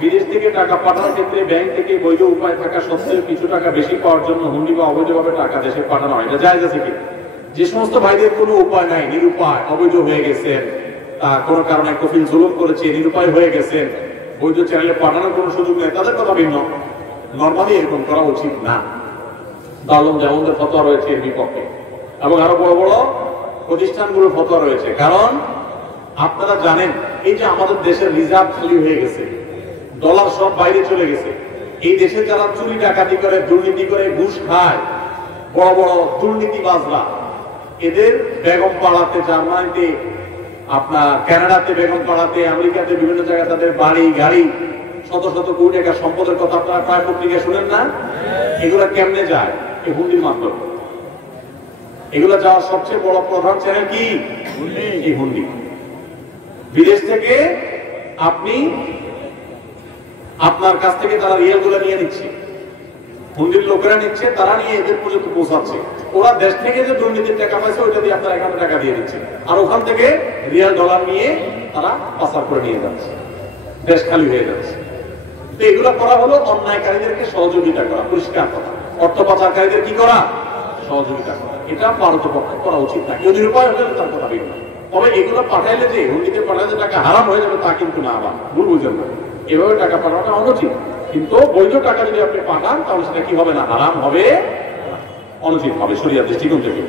বিদেশ থেকে টাকা পাঠানোর ক্ষেত্রে ব্যাংক থেকে বৈধ উপায় থাকা সত্ত্বেও কিছু টাকা বেশি পাওয়ার জন্য হুন্ডি বা অবৈধভাবে টাকা দেশে পাঠানো হয়, এটা জায়েজ আছে কি? যে সমস্ত ভাইদের কোনো উপায় নাই, নিরুপায়, অবৈধ হয়ে গেছেন, কোনো কারণে কফিল জুলুম করেছে, নিরুপায় হয়ে গেছেন, বৈধ চ্যানেলে পাঠানোর কোনো সুযোগ নেই, তাদের কথা ভিন্ন। নর্মালি এরকম করা উচিত না। দারুল জামানদের ফতোয়া রয়েছে এর বিপক্ষে, এবং আরো বড় বড় প্রতিষ্ঠানগুলোর ফতোয়া রয়েছে। কারণ আপনারা জানেন, এই যে আমাদের দেশের রিজার্ভ খালি হয়ে গেছে, ডলার সব বাইরে চলে গেছে, এই দেশে যারা চুরি ডাকাতি করে, দুর্নীতি করে, ঘুষ খায়, বড় বড় দুর্নীতিবাজরা, এদের বেগম পাড়াতে, জার্মানিতে, আপনার কানাডাতে বেগম পাড়াতে, আমেরিকাতে বিভিন্ন জায়গায় তাদের বাড়ি গাড়ি, শত শত কোটি টাকা সম্পদের কথা আপনারা প্রায় পত্রিকা শুনেন না? এগুলা কেমনে যায়? এই হুন্ডির মাধ্যমে। এগুলা যাওয়ার সবচেয়ে বড় প্রধান চ্যানেল কি? এই হুন্ডি। বিদেশ থেকে আপনি আপনার কাছ থেকে তারা রিয়েল গুলা নিয়ে নিচ্ছে, হুন্ডির লোকেরা নিচ্ছে, তারা নিয়ে এদের পর্যন্ত পৌঁছাচ্ছে। ওরা দেশ থেকে যে দুর্নীতির টাকা পাইছে ওইটা দিয়ে আপনার এখানে টাকা দিয়ে দিচ্ছে, আর ওখান থেকে রিয়াল ডলার নিয়ে তারা পাচার করে নিয়ে যাচ্ছে, দেশ খালি হয়ে যাচ্ছে। তো এগুলো করা হলো অন্যায়কারীদেরকে সহযোগিতা করা, পরিষ্কার কথা। অর্থ পাচারকারীদের কি করা? সহযোগিতা করা। এটা পারতপক্ষে করা উচিত না। কেউ নিরুপায় হলে তার কথা ভিন্ন। তবে এগুলো পাঠাইলে যে হুন্ডিতে পাঠাইলে টাকা হারাম হয়ে যাবে তা কিন্তু না, আবার ভুল বুঝেন না। এভাবে টাকা পাঠানোটা অনুচিত, কিন্তু বৈধ টাকা যদি আপনি পাঠান তাহলে সেটা কি হবে না? হারাম হবে, অনুচিত হবে শরিয়ার দৃষ্টিকোণ থেকে।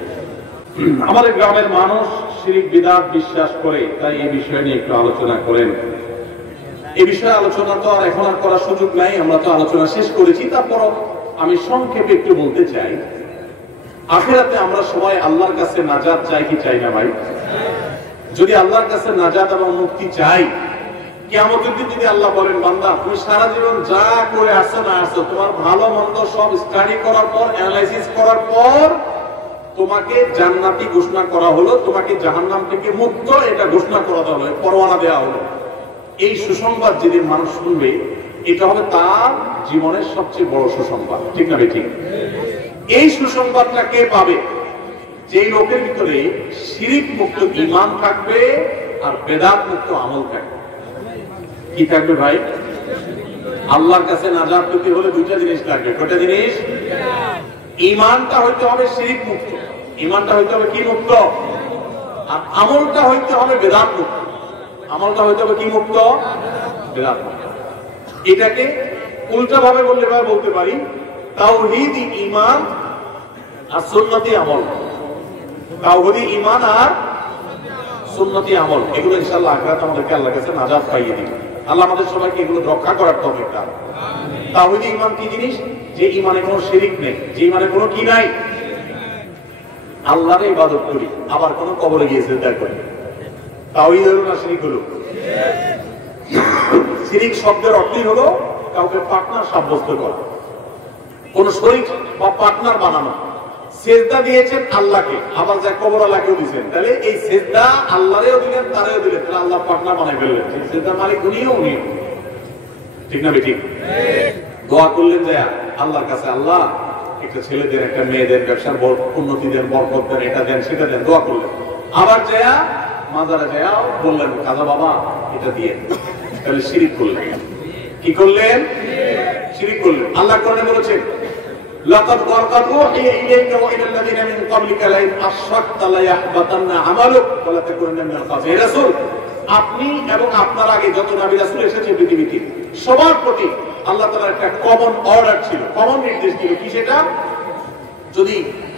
আমাদের গ্রামের মানুষ শিরক বিদআত বিশ্বাস করে, তাই এই বিষয় নিয়ে একটু আলোচনা করেন। এই বিষয়ে আলোচনা তো আর এখন আর করার সুযোগ নাই, আমরা তো আলোচনা শেষ করেছি। তারপরও আমি সংক্ষেপে একটু বলতে চাই, আখিরাতে আমরা সবাই আল্লাহর কাছে নাজাত চাই কি চাই না ভাই? যদি আল্লাহর কাছে নাজাত এবং মুক্তি চাই, কিয়ামতের দিন যদি আল্লাহ বলেন, বান্দা তুমি সারা জীবন যা করে আসছো না আসছো, তোমার ভালো মন্দ সব স্টাডি করার পর, অ্যানালাইসিস করার পর তোমাকে জান্নাতি ঘোষণা করা হলো, তোমাকে জাহান্নাম থেকে মুক্ত এটা ঘোষণা করা হলো, পরোয়ানা দেওয়া হলো। এই সুসংবাদ যেদিন মানুষ শুনবে, এটা হবে তার জীবনের সবচেয়ে বড় সুসংবাদ, ঠিক না ঠিক? এই সুসংবাদটা কে পাবে? যে লোকের ভিতরে শিরক মুক্ত ঈমান থাকবে আর বেদাত মুক্ত আমল থাকবে। কি থাকবে ভাই? আল্লাহর কাছে নাজাত পেতে হলে দুইটা জিনিস লাগবে। কয়টা জিনিস? ঈমানটা হইতে হবে শিরক মুক্ত, ঈমানটা হইতে হবে কি মুক্ত, আর আমলটা হইতে হবে বেদাত মুক্ত। আমলটা হইতে হবে কি মুক্ত? বেদাত মুক্ত। এটাকে উল্টা ভাবে বললে ভাই বলতে পারি, তাওহীদি ঈমান আর সুন্নতি আমল। তাওহীদি ঈমান আর সুন্নতি আমল, এগুলো ইনশাআল্লাহ আখিরাতে আমাদেরকে আল্লাহর কাছে নাজাত পাইয়ে দিবে। আল্লাহ আমাদের সবাইকে এগুলো রক্ষা করার তৌফিক দান। তাওহীদি ঈমান কি জিনিস? যে ঈমানে কোনো শিরক নেই, যে ঈমানে কোনো কি নাই, আল্লাহর ইবাদত করি, আবার কোনো কবরে গিয়ে সিজদা করি। তাওহীদ হলো না শিরক হলো? শিরক শব্দের অর্থই হলো কাউকে পার্টনার সাব্যস্ত করা, কোন শরীক বা পার্টনার বানানো। সিজদা দিয়েছেন আল্লাহকে, আবার যা কবর আল্লাহকেও দিয়েছেন, তাহলে এই সিজদা আল্লাহরেও দিলেন, তারেও দিলেন, তাহলে আল্লাহ পার্টনার বানাই ফেললেন। সিজদার মালিক উনিও, ঠিক না ঠিক? দোয়া করলেন যে আল্লাহর কাছে, আল্লাহ একটা ছেলে দেন, একটা মেয়ে দেন, ব্যবসার উন্নতি দেন, বরকত দেন, এটা দেন সেটা দেন, দোয়া করলেন। আবার যায়া মাজারে যায়া বললেন, কাজা বাবা এটা দিয়ে, তাহলে শিরক করলেন। কি করলেন? শিরক করলেন। আল্লাহ কোরআনে বলেছেন, লাকাদ উহিয়া ইলাইকা ওয়া ইলাল লাযিনা মিন ক্বাবলিকা লাইন আশরাকতা লায়াহবাতান্না আমালুক ওয়া লা তাকুনান্না মিনাল খাসিরিন। রাসূল, আপনি এবং আপনার আগে যত নবী রাসূল এসেছে পৃথিবীতে, সবার প্রতি আল্লাহ তাআলার একটা কমন অর্ডার ছিল, কমন নির্দেশ ছিল। কি সেটা? যদি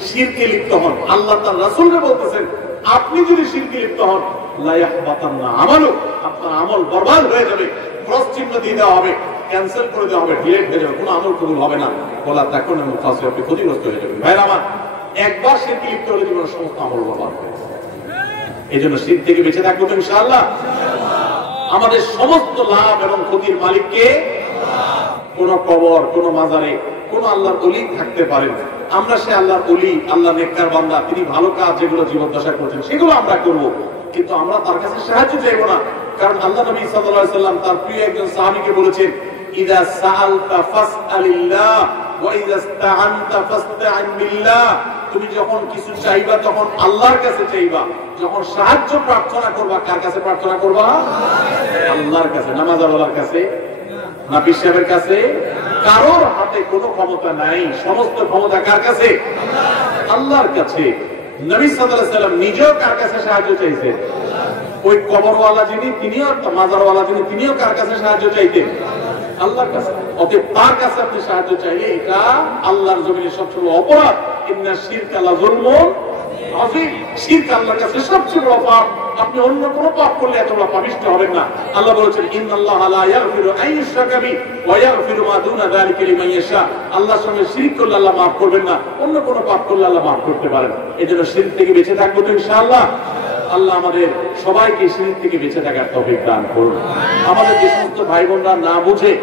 শিরকে লিপ্ত হন, আল্লাহ তার রাসূলকে বলতেছেন, আপনি যদি শিরকে লিপ্ত হন, লায়াহবাতান্না আমালুক, আপনার আমল বরবাদ হয়ে যাবে, ক্রস চিহ্ন দিয়ে দেওয়া হবে, ক্যান্সেল করে দেওয়া হবে, ডিলিট হয়ে যাবে, কোনো আমল কবুল হবে না, বলা তখন আমি ফাঁসি, আপনি ক্ষতিগ্রস্ত হয়ে যাবেন। ভাইরা আমার, একবার শিরকে লিপ্ত হলে জীবনের সমস্ত আমল বরবাদ হয়ে যাবে। এই জন্য শিরক থেকে বেঁচে থাকবো তো ইনশাআল্লাহ। আমাদের সমস্ত লাভ এবং ক্ষতির মালিককে কোন কবর, কোন মাজারে, কোন আল্লাহর ওলি থাকতে পারেন। আমরা সে আল্লাহর ওলি, আল্লাহ নেককার বান্দা, তিনি ভালো কাজ যেগুলো জীবদ্দশায় করছেন সেগুলো আমরা করব, কিন্তু আমরা তার কাছে সাহায্য চাইবো না। কারণ আল্লাহ নবী সাল্লাল্লাহু আলাইহি সাল্লাম তার প্রিয় একজন সাহাবীকে বলেছেন, ইযা সাআলতা ফাসআলিল্লাহ ওয়া ইযা ইসতাআনতা ফাসতা'আন বিল্লাহ। তুমি যখন কিছু চাইবা তখন আল্লাহর কাছে চাইবা, যখন সাহায্য প্রার্থনা করবা কার কাছে প্রার্থনা করবা? আল্লাহর কাছে। নামাজ আল্লাহর কাছে, না পীর সাহেবের কাছে? কারোর হাতে কোনো ক্ষমতা নাই, সমস্ত ক্ষমতা কার কাছে? আল্লাহর কাছে। নবী সাল্লাল্লাহু আলাইহি ওয়াসাল্লাম নিজেও কার কাছে সাহায্য চাইছেন? ওই কবরওয়ালা যিনি, তিনিও মাজারওয়ালা যিনি, তিনিও কার কাছে সাহায্য চাইতেন? আল্লাহর কাছে। অতএব তার কাছে আপনি সাহায্য চাইলে এটা আল্লাহর জমিনে সবচেয়ে বড় অপরাধ। ইন্না শিরকা লাযুলমুন আযীম। শিরক আল্লাহর কাছে সবচেয়ে বড় পাপ। আপনি অন্য কোন পাপ করলে এতটা পাপিষ্ঠ হবেন না। আল্লাহ বলেছেন ইন্নাল্লাহা লা ইয়াগফিরু আন ইউশরাকা বিহি ওয়া ইয়াগফিরু মা দুনা যালিকা লিমান ইয়াশা। আল্লাহর সঙ্গে শিরক করলে আল্লাহ মাফ করবেন না, অন্য কোন পাপ করলে আল্লাহ মাফ করতে পারেন। এজন্য শিরক থেকে বেঁচে থাকবো তো ইনশাআল্লাহ। আল্লাহ আমাদের সবাইকে শিরক থেকে বেঁচে থাকার তৌফিক দান করুন। আমাদের যে সমস্ত ভাই বোনরা না বুঝে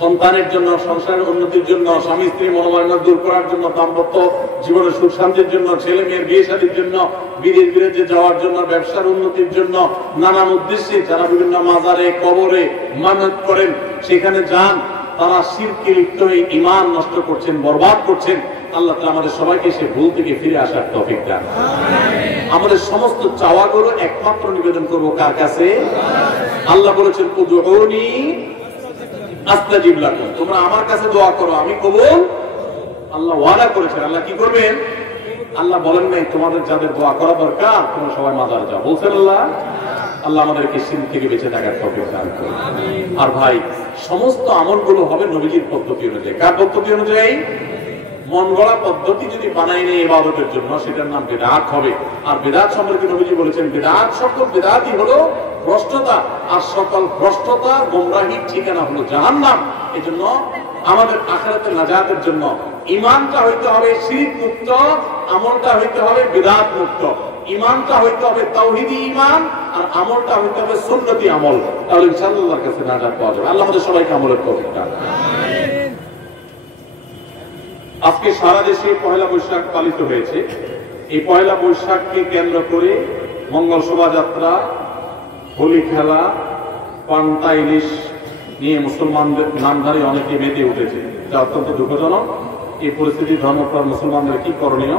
সন্তানের জন্য, সংসারের উন্নতির জন্য, স্বামী স্ত্রী মনোমালিন্য দূর করার জন্য, দাম্পত্য জীবনের সুখ শান্তির জন্য, ছেলে মেয়ের বিয়ে শাদীর জন্য, বিদেশ বিদেশে যাওয়ার জন্য, ব্যবসার উন্নতির জন্য, নানান উদ্দেশ্যে যারা বিভিন্ন মাজারে কবরে মানত করেন, সেখানে যান, তারা শিরকে লিপ্ত হয়ে ঈমান নষ্ট করছেন, বরবাদ করছেন। আল্লাহ তাআলা আমাদের সবাইকে সে ভুল থেকে ফিরে আসার তৌফিক দান। আমাদের সমস্ত চাওয়াগুলো একমাত্র নিবেদন করব কার কাছে? আল্লাহ বলেছেন উদউনি আস্তাজিব লাকুম, তোমরা আমার কাছে দোয়া করো, আমি কবুল। আল্লাহ ওয়াদা করেছেন। আল্লাহ কি করবেন? আল্লাহ বলেন নাই তোমাদের যাদের দোয়া করা দরকার তোমরা সবাই মাজারে যাও, বলছেন আল্লাহ? আল্লাহ আমাদেরকে শিরক থেকে বেঁচে থাকার তৌফিক দান করুন। আর ভাই, সমস্ত আমলগুলো হবে নবীজির পদ্ধতি অনুযায়ী। কার পদ্ধতি অনুযায়ী? মন গড়া পদ্ধতি যদি বানাই নেই ইবাদতের জন্য, সেটার নাম বিদআত হবে। আর বিদআত সম্পর্কে নবীজি বলেছেন বিদআত, সকল বিদআতই হলো ভ্রষ্টতা, আর সকল ভ্রষ্টতা গোমরাহির ঠিকানা হলো জাহান্নাম। এজন্য আমাদের আখিরাতে নাজাতের জন্য ঈমানটা হইতে হবে শিরক মুক্ত, আমলটা হইতে হবে বিদআত মুক্ত। ঈমানটা হইতে হবে তাওহীদি ঈমান, আর আমলটা হইতে হবে সুন্নতি আমল। তাহলে ইনশাআল্লাহ আল্লাহর কাছে নাজাত পাওয়া যাবে। আল্লাহ আমাদের সবাইকে আমলের তৌফিক দান করুন। আজকে সারা দেশে পয়লা বৈশাখ পালিত হয়েছে। এই পয়লা বৈশাখকে কেন্দ্র করে মঙ্গল শোভাযাত্রা, হোলি খেলা, পান্তা ইলিশ নিয়ে মুসলমানদের নামধারী অনেকে মেতে উঠেছে, যা অত্যন্ত দুঃখজনক। এই পরিস্থিতি ধর্মপ্রাণ মুসলমানদের কি করণীয়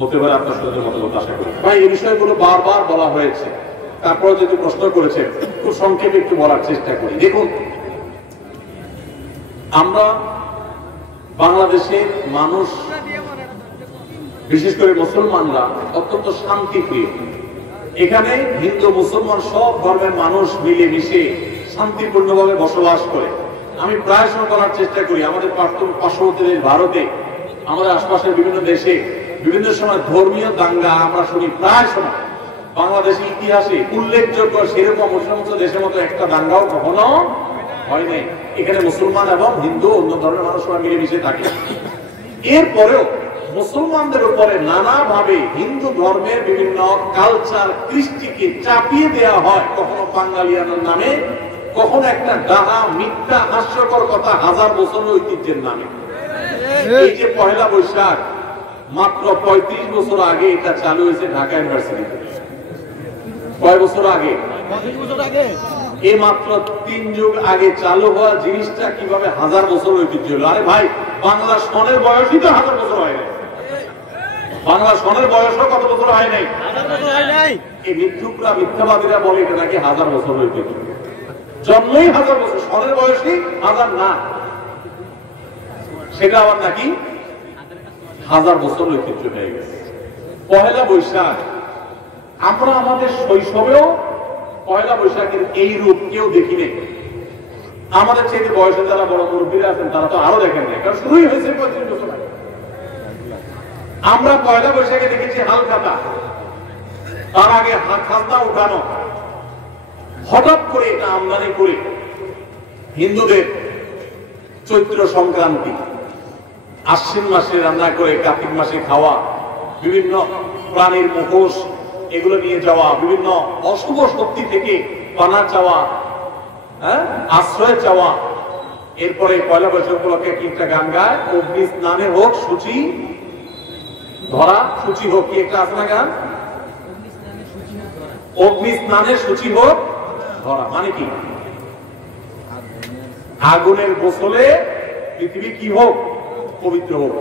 হতে পারে আপনার সাথে মতামত আশা করি। ভাই, এই বিষয়গুলো বারবার বলা হয়েছে, তারপরে যদি প্রশ্ন করেছেন খুব সংক্ষেপে একটু বলার চেষ্টা করি। দেখুন, আমরা বাংলাদেশের মানুষ, বিশেষ করে মুসলমানরা অত্যন্ত শান্তিপ্রিয়। এখানে হিন্দু মুসলমান সব ধর্মের মানুষ মিলেমিশে শান্তিপূর্ণভাবে বসবাস করে। আমি প্রায় সময় বলার চেষ্টা করি, আমাদের পার্শ্ববর্তী দেশ ভারতে, আমাদের আশপাশের বিভিন্ন দেশে বিভিন্ন সময় ধর্মীয় দাঙ্গা আমরা শুনি প্রায় সময়। বাংলাদেশের ইতিহাসে উল্লেখযোগ্য সেরকম সমস্ত দেশের মতো একটা দাঙ্গাও কখনো হয় নাই। এখানে মুসলমান এবং হিন্দু অন্য ধর্মের মানুষরা মিলেমিশে থাকে। এরপরেও মুসলমানদের উপরে নানাভাবে হিন্দু ধর্মের বিভিন্ন কালচার, কৃষ্টিকে চাপিয়ে দেওয়া হয়, কখনো বাঙালিয়ানের নামে, কখনো একটা ডাহা মিথ্যা হাস্যকর কথা হাজার বছরের ঐতিহ্যের নামে। এই যে পয়লা বৈশাখ, মাত্র 35 বছর আগে এটা চালু হয়েছে ঢাকা ইউনিভার্সিটিতে। কয় বছর আগে? 35 বছর আগে। এই মাত্র 3 যুগ আগে চালু হওয়া জিনিসটা কিভাবে হাজার বছর ঐতিহ্য হলো? আরে ভাই, বাংলা সনের বয়সই তো হাজার বছর হয় নাই। বাংলা সনের বয়সও কত বছর হয় নাই? এই মিথ্যুকরা, মিথ্যাবাদীরা বলে এটা নাকি হাজার বছর ঐতিহ্য। জন্মই হাজার বছর, সনের বয়সই হাজার না, সেটা আবার নাকি হাজার বছর ঐতিহ্য হয়ে গেছে। পয়লা বৈশাখ, আমরা আমাদের শৈশবেও পয়লা বৈশাখের এই রূপ কেউ দেখি নেই। আমাদের চেয়ে বয়সে যারা বড় মুরব্বীরা আছেন তারা তো আরো দেখেন নাই, কারণ শুরুই হয়েছে 35 বছর আগে। আমরা পয়লা বৈশাখে দেখেছি হালখাতা, তার আগে খাজনা উঠানো। হঠাৎ করে এটা আমদানি করে হিন্দুদের চৈত্র সংক্রান্তি, আশ্বিন মাসে রান্না করে কার্তিক মাসে খাওয়া, বিভিন্ন প্রাণীর মুখোশ এগুলো নিয়ে যাওয়া, বিভিন্ন অশুভ শক্তি থেকে পানা চাওয়া, আশ্রয় চাওয়া। এরপরে পয়লা বৈশাখ উপলক্ষে একটা গান গায়, অগ্নি স্নানে হোক সূচি ধরা, সূচি হোক, কি একটা আছে না গান? অগ্নি স্নানে সূচি হোক ধরা, মানে কি? আগুনের গোসলে পৃথিবী কি হোক? পবিত্র হোক।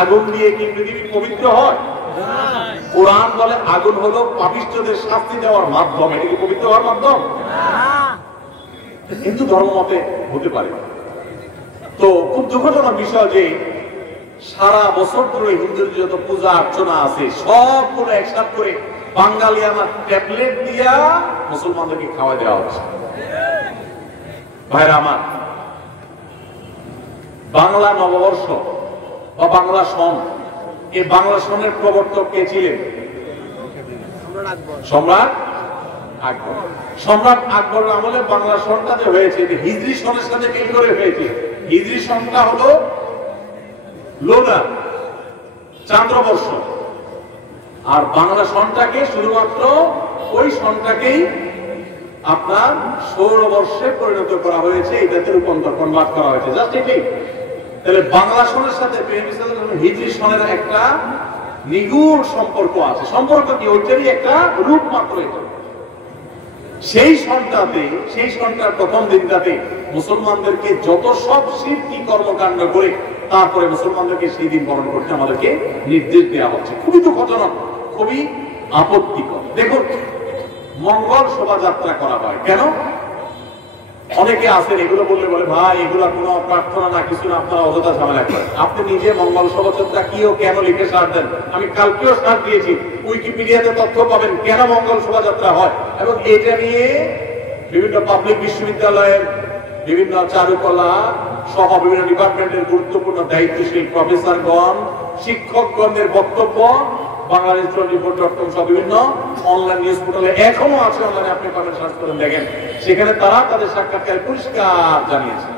আগুন দিয়ে কি পৃথিবী পবিত্র হয়? কোরআন বলে আগুন হলো পাপিষ্ঠদের শাস্তি দেওয়ার মাধ্যম। এটা কি পবিত্র হওয়ার মাধ্যম? হিন্দু ধর্ম মতে হতে পারে। তো খুব দুঃখজনক বিষয় যে সারা বছর ধরে হিন্দুদের যত পূজা অর্চনা আছে সবগুলো একসাথ করে বাঙালিয়ানা ট্যাবলেট দিয়া মুসলমানদেরকে খাওয়া দেওয়া হচ্ছে। ভাইরা আমার, বাংলা নববর্ষ বা বাংলা সন, এই বাংলা সনের প্রবর্তক কে ছিলেন? সম্রাট আকবর। সম্রাট আকবরের আমলে বাংলা সনটা যে হয়েছে হিজরি সনের সাথে মিল করে হয়েছে। হিজরি সনটা হলো লোনার চান্দ্রবর্ষ, আর বাংলা সনটাকে শুধুমাত্র ওই সনটাকেই আপনার সৌরবর্ষে পরিণত করা হয়েছে, এটাতে রূপান্তর কনভার্ট করা হয়েছে, জাস্ট এটাই। তাহলে বাংলা সনের সাথে হিজরি সনের একটা নিগুড় সম্পর্ক আছে। সম্পর্ক কি? ওইটারই একটা রূপ মাত্র এটা। সেই সনটার প্রথম দিনটাতে মুসলমানদেরকে যত সব শিরকি কর্মকাণ্ড করে তারপরে মুসলমানদেরকে সেই দিন পালন করতে আমাদেরকে নির্দেশ দেওয়া হচ্ছে। খুবই দুঃখজনক, খুবই আপত্তিকর। দেখুন, মঙ্গল শোভাযাত্রা করা হয় কেন? অনেকে আছেন এগুলো বললে বলে ভাই এগুলো কোনো প্রার্থনা না, কিছু না, আপনারা অযথা ঝামেলা করেন। আপনি নিজে মঙ্গল শোভাযাত্রা কি ও কেন লিখে সার দেন। আমি কালকেও সার দিয়েছি, উইকিপিডিয়াতে তথ্য পাবেন কেন মঙ্গল শোভাযাত্রা হয়, এবং এটা নিয়ে বিভিন্ন পাবলিক বিশ্ববিদ্যালয়ের বিভিন্ন চারুকলা সহ বিভিন্ন ডিপার্টমেন্টের গুরুত্বপূর্ণ দায়িত্বশীল প্রফেসরগণ, শিক্ষকগণের বক্তব্য বাংলাদেশ.রিপোর্ট.com সব বিভিন্ন অনলাইন নিউজ পোর্টালে এখনো আছে, অনলাইনে আপনি পাবেন, সার্চ করেন দেখেন। সেখানে তারা তাদের সাক্ষাৎকারে পরিষ্কার জানিয়েছে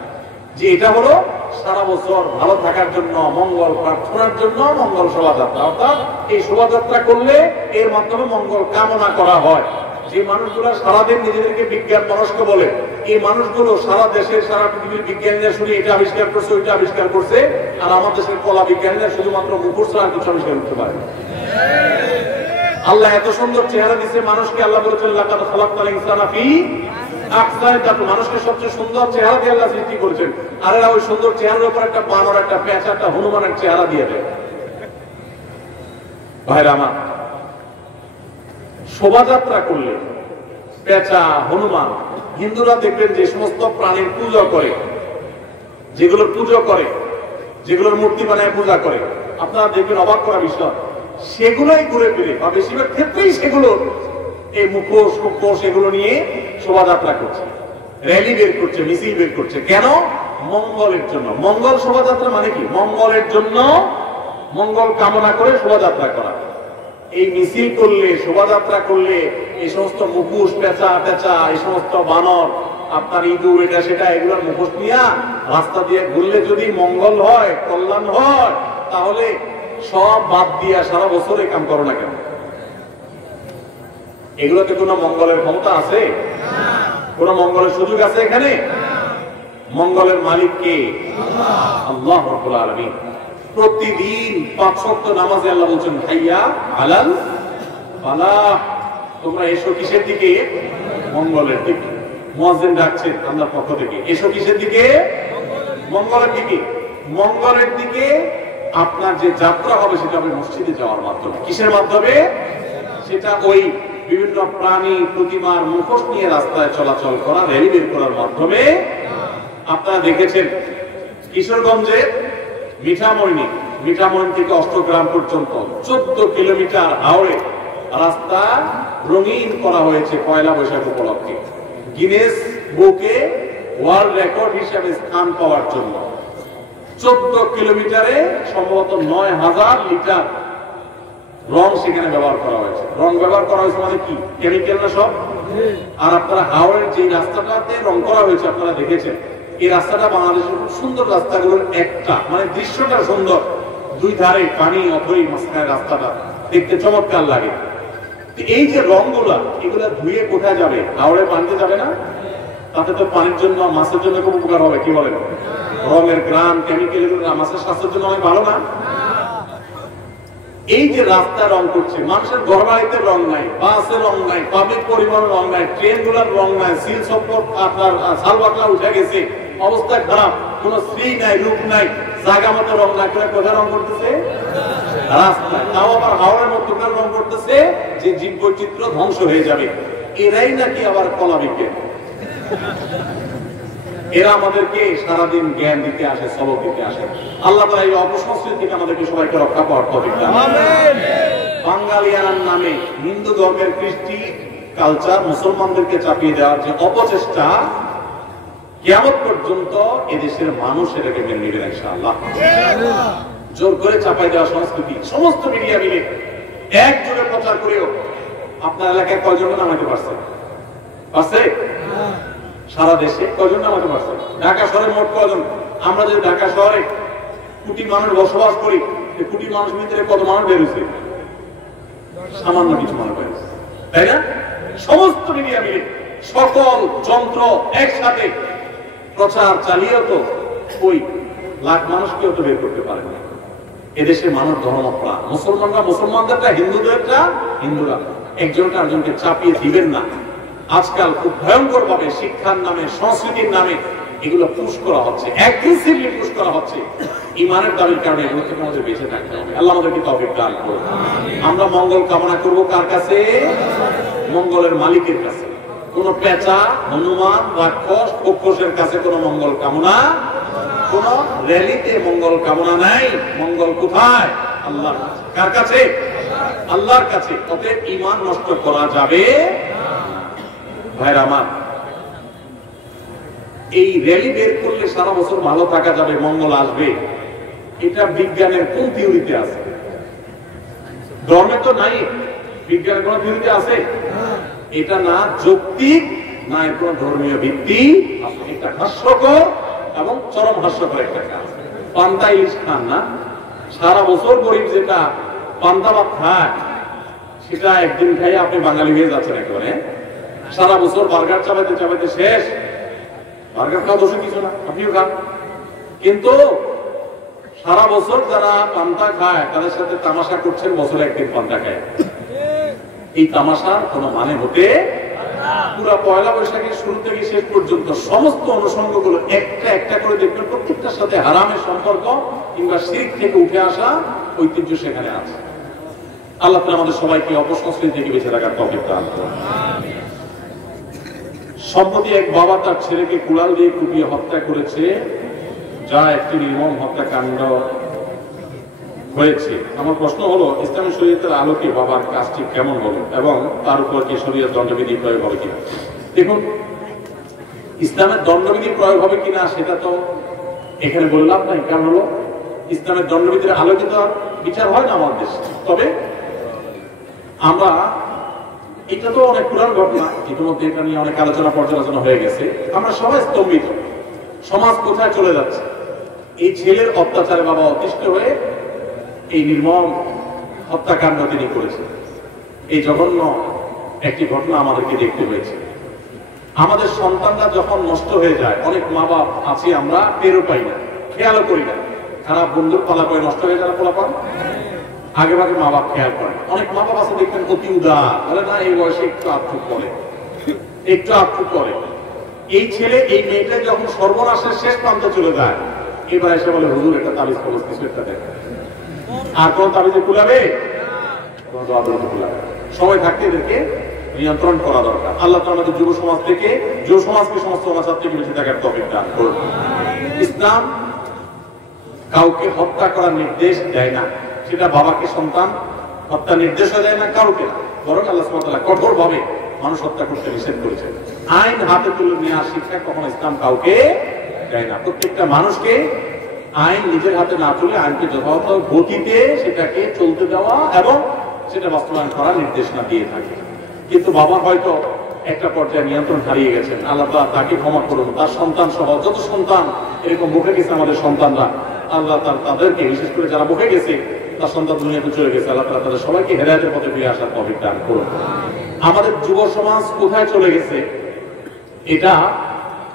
যে এটা হলো সারা বছর ভালো থাকার জন্য, মঙ্গল প্রার্থনার জন্য মঙ্গল শোভাযাত্রা। অর্থাৎ এই শোভাযাত্রা করলে এর মাধ্যমে মঙ্গল কামনা করা হয়। যে মানুষগুলো সারাদিন নিজেদেরকে বিজ্ঞান মনস্ক বলে, এই মানুষগুলো সারা দেশের সারা পৃথিবীর বিজ্ঞানীরা শুনে এটা আবিষ্কার করছে, ওইটা আবিষ্কার করছে, আর আমার দেশের কলা বিজ্ঞানীরা শুধুমাত্র মুখোশ ছাড়া কিছু আবিষ্কার করতে পারে। আল্লাহ এত সুন্দর চেহারা দিচ্ছে মানুষকে। আল্লাহ বলেছেন লাকাদ খালাকনাল ইনসানা ফি আহসানি তাকওয়িম, মানুষকে সবচেয়ে সুন্দর চেহারা দিয়ে আল্লাহ সৃষ্টি করেছেন। আর এরা ওই সুন্দর চেহারার উপর একটা বানর, একটা পেঁচা, একটা হনুমানের চেহারা দিয়ে দেয়। ভাইরা আমার, শোভাযাত্রা করলে পেঁচা, হনুমান, হিন্দুরা দেখবেন যে সমস্ত প্রাণীর পূজা করে, যেগুলোর পুজো করে, যেগুলোর মূর্তি বানায় পূজা করে, আপনারা দেখবেন অবাক করা বিষয়, সেগুলোই ঘুরে ফিরে বা বেশিরভাগ ক্ষেত্রেই সেগুলো এই মুখোশ এগুলো নিয়ে শোভাযাত্রা করছে, র্যালি বের করছে, মিছিল বের করছে। কেন? মঙ্গলের জন্য। মঙ্গল শোভাযাত্রা মানে কি? মঙ্গলের জন্য, মঙ্গল কামনা করে শোভাযাত্রা করা। এই মিছিল করলে, শোভাযাত্রা করলে এই সমস্ত মুখোশ, পেঁচা, এই সমস্ত বানর, আপনার ইঁদুর, এটা সেটা, এগুলোর মুখোশ নিয়ে রাস্তা দিয়ে ঘুরলে যদি মঙ্গল হয়, কল্যাণ হয়, তাহলে সব বাদ দিয়া সারা বছর এই কাম করো না কেন? এগুলোতে কোনো মঙ্গলের ক্ষমতা আছে? কোন মঙ্গলের সুযোগ আছে এখানে? মঙ্গলের মালিক কে? আল্লাহ রাব্বুল আলামিন। প্রতিদিন 5 ওয়াক্ত নামাজে আল্লাহ বলছেন হাইয়া আলাল ফালাহ, তোমরা এসো কিসের দিকে? মঙ্গলের দিকে। মুয়াজ্জিন ডাকছেন আল্লাহর পক্ষ থেকে, এসো কিসের দিকে? মঙ্গলের দিকে। মঙ্গলের দিকে আপনার যে যাত্রা হবে সেটা হবে মসজিদে যাওয়ার মাধ্যমে। কিসের মাধ্যমে? সেটা ওই বিভিন্ন প্রাণী প্রতিমার মুখোশ নিয়ে রাস্তায় চলাচল করা, র্যালি বের করার মাধ্যমে। আপনারা দেখেছেন কিশোরগঞ্জে মিঠামইন থেকে অষ্টগ্রাম পর্যন্ত 14 কিলোমিটার হাওড়ে রাস্তা রঙিন করা হয়েছে পয়লা বৈশাখ উপলক্ষে, গিনেস বুকে ওয়ার্ল্ড রেকর্ড হিসেবে স্থান পাওয়ার জন্য। 14 কিলোমিটারে সম্ভবত 9000 লিটার রং সেখানে ব্যবহার করা হয়েছে। রং ব্যবহার করা হয়েছে মানে কি? কেমিক্যাল না সব? আর আপনারা হাওড়ের যে রাস্তাটাতে রং করা হয়েছে আপনারা দেখেছেন, এই রাস্তাটা বাংলাদেশের খুব সুন্দর রাস্তাগুলোর একটা, মানে দৃশ্যটা সুন্দর, দুই ধারে পানি, অথই মাঝখানে রাস্তাটা দেখতে চমৎকার লাগে। এই যে রংগুলা, এগুলা ধুয়ে কোথায় যাবে? হাওড়ে পানিতে যাবে না? তাতে তো পানির জন্য, মাছের জন্য খুব উপকার হবে, কি বলেন? রঙের গ্রাম, কেমিক্যাল, এগুলো মাছের স্বাস্থ্যের জন্য অনেক ভালো না? এই যে রাস্তা রং করছে, মানুষের ঘর বাড়িতে রং নাই, বাসে রং নাই, পাবলিক পরিবহনের রং নাই, ট্রেন গুলার রং নাই, সিল সম্পদ আপনার সালবাকলা উঠে গেছে, অবস্থা খারাপ, কোন শ্রী নাই, রূপ নাই, জায়গা মতো রং না করে কোথায় রং করতেছে? রাস্তায়। তাও আবার হাওড়ের মধ্যকার রং করতেছে যে জীব বৈচিত্র্য ধ্বংস হয়ে যাবে। এরাই নাকি আবার কলা বিজ্ঞান। এরা আমাদেরকে সারাদিন জ্ঞান দিতে আসে, সবক দিতে আসে। আল্লাহ তাআলা এই অপসংস্কৃতি থেকে আমাদেরকে সবাইকে রক্ষা পাওয়ার তৌফিক দান করুন। আমিন। বাঙালিয়ানার নামে হিন্দু ধর্মের কৃষ্টি কালচার মুসলমানদেরকে চাপিয়ে দেওয়ার যে অপচেষ্টা, কিয়ামত পর্যন্ত এদেশের মানুষ এটাকে মেনে নেবে ইনশাআল্লাহ। জোর করে চাপাই দেওয়া সংস্কৃতি সমস্ত মিডিয়া মিলে একজোটে প্রচার করেও আপনার এলাকায় কয়জন নামাতে পারছে? সারা দেশে কয়জন নামাতে পারছে? ঢাকা শহরে মোট কয়জন? আমরা যে ঢাকা শহরে কোটি মানুষ বসবাস করি, কোটি মানুষ ভিতরে কত মানুষ বেরোছে? সামান্য কিছু মানুষ বেরোছে, তাই না? সমস্ত মিডিয়া মিলে সকল যন্ত্র একসাথে প্রচার চালিয়েও তো ওই লাখ মানুষকেও তো বের করতে পারে না। এদেশের মানুষ ধর্মপ্রাণ, মুসলমানরা মুসলমানদেরটা, হিন্দুদেরটা হিন্দুরা, একজনকে আরেকজনকে চাপিয়ে দিবেন না। আজকাল খুব ভয়ঙ্কর ভাবে শিক্ষার নামে, সংস্কৃতির নামে এগুলো পুশ করা হচ্ছে, অ্যাগ্রেসিভলি পুশ করা হচ্ছে। ঈমানের দাবির কারণে এগুলো থেকে আমাদের বেঁচে থাকতে হবে। আল্লাহ আমাদেরকে তৌফিক দান করুন। আমরা মঙ্গল কামনা করব কার কাছে? মঙ্গলের মালিকের কাছে। কোন পেঁচা, হনুমান, রাক্ষস, কক্ষসের কাছে কোন মঙ্গল কামনা, কোন র্যালিতে মঙ্গল কামনা নাই। মঙ্গল কোথায়? আল্লাহর কাছে। কার কাছে? আল্লাহর কাছে। অতএব ঈমান নষ্ট করা যাবে ভাইরা আমার। এই র্যালি বের করলে সারা বছর ভালো থাকা যাবে, মঙ্গল আসবে, এটা বিজ্ঞানের কোন থিওরিতে আছে? ধর্মে তো নাই। বিজ্ঞানের কোন থিওরিতে আছে? এটা না যৌক্তিক, না এর কোন ধর্মীয় ভিত্তি। এটা হাস্যকর এবং চরম হাস্যকর একটা কাজ। পান্তা ইলিশ খান না, সারা বছর গরিব যেটা পান্তা ভাত খায়, সেটা একদিন খাই আপনি বাঙালি হয়ে যাচ্ছেন একেবারে। সারা বছর বার্গার চাবাইতে চাবাইতে শেষ। বার্গার খাওয়া দোষে কিছু না, আপনিও খান। কিন্তু সারা বছর যারা পান্তা খায় তাদের সাথে তামাশা করছেন, বছরে একদিন পান্তা খায়। এই তামাশার কোন মানে হতে, পুরো পয়লা বৈশাখের শুরু থেকে শেষ পর্যন্ত সমস্ত অনুষঙ্গগুলো একটা একটা করে দেখবেন, প্রত্যেকটার সাথে হারামের সম্পর্ক কিংবা শিরক থেকে উঠে আসা ঐতিহ্য সেখানে আছে। আল্লাহ তাআলা আমাদের সবাইকে অপসংস্কৃতি থেকে বেঁচে থাকার তৌফিক দান করুন। সম্প্রতি এক বাবা তার ছেলেকে কুড়াল দিয়ে কুপিয়ে হত্যা করেছে, যা একটি নির্মম হত্যাকাণ্ড হয়েছে। আমার প্রশ্ন হলো, ইসলামী শরীয়তের আলোকে বাবার কাজটি কেমন হলো এবং তার উপর কি শরীয়ত দণ্ডবিধি প্রয়োগ হবে কিনা? দেখুন, ইসলামের দণ্ডবিধি প্রয়োগ হবে কিনা সেটা তো এখানে বললাম না। কারণ হলো ইসলামের দণ্ডবিধির আলোকে তো বিচার হয় না আমাদের দেশে। তবে আমরা, এটা তো অনেক পুরান ঘটনা, ইতিমধ্যে এটা নিয়ে অনেক আলোচনা পর্যালোচনা হয়ে গেছে। আমরা সবাই স্তম্ভিত, সমাজ কোথায় চলে যাচ্ছে। এই ছেলের অত্যাচারে বাবা অতিষ্ঠ হয়ে এই নির্মম হত্যাকাণ্ড তিনি করেছেন। এই জঘন্য একটি ঘটনা আমাদেরকে দেখতে হয়েছে। আমাদের সন্তানরা যখন নষ্ট হয়ে যায়, অনেক মা বাপ আছে আমরা টেরও পাই না, খেয়ালও করি না। খারাপ বন্ধুর পালা করে নষ্ট হয়ে যায় পোলাপান, আগে ভাগে মা বাপ খেয়াল করে। অনেক মা বাপ আছে দেখবেন অতি উদার, বলে না এই বয়সে একটু আত্মুক করে, একটু আত্মুক করে। এই ছেলে এই মেয়েটা যখন সর্বনাশের শেষ প্রান্তে চলে যায়, এবার এসে বলে হুজুর একটা তাবিজ খবর কিছু একটা দেখে। আর কোন তাবিজে কুলাবে? সময় থাকতে এদেরকে নিয়ন্ত্রণ করা দরকার। আল্লাহ তাআলা আমাদের যুব সমাজ থেকে, যুব সমাজকে সমস্ত অনাচার থেকে বেঁচে থাকার তৌফিক দান করুন। ইসলাম কাউকে হত্যা করার নির্দেশ দেয় না। সেটা বাবাকে সন্তান হত্যা নির্দেশও দেয় না কাউকে, বরং আল্লাহ সুবহানাহু ওয়া তাআলা কঠোর ভাবে মানুষ হত্যা করতে নিষেধ করেছেন। আইন হাতে তুলে নেওয়ার শিক্ষা কখনো ইসলাম কাউকে দেয় না। প্রত্যেকটা মানুষকে আইন নিজের হাতে না তুলে আইনকে যথাযথ গতিতে সেটাকে চলতে দেওয়া এবং সেটা বাস্তবায়ন করার নির্দেশনা দিয়ে থাকে। কিন্তু বাবা হয়তো একটা পর্যায়ে নিয়ন্ত্রণ হারিয়ে গেছেন, আল্লাহ তাকে ক্ষমা করুন। তার সন্তান সহ যত সন্তান এরকম মুখে গেছে, আমাদের সন্তানরা, আল্লাহ তাদেরকে, বিশেষ করে যারা মুখে গেছে তার সন্তান দুনিয়াতে চলে গেছে, আল্লাহ তাআলা তাদের সবাইকে হেদায়েতের পথে ফিরে আসার তৌফিক দান করুন। আমাদের যুব সমাজ কোথায় চলে গেছে, এটা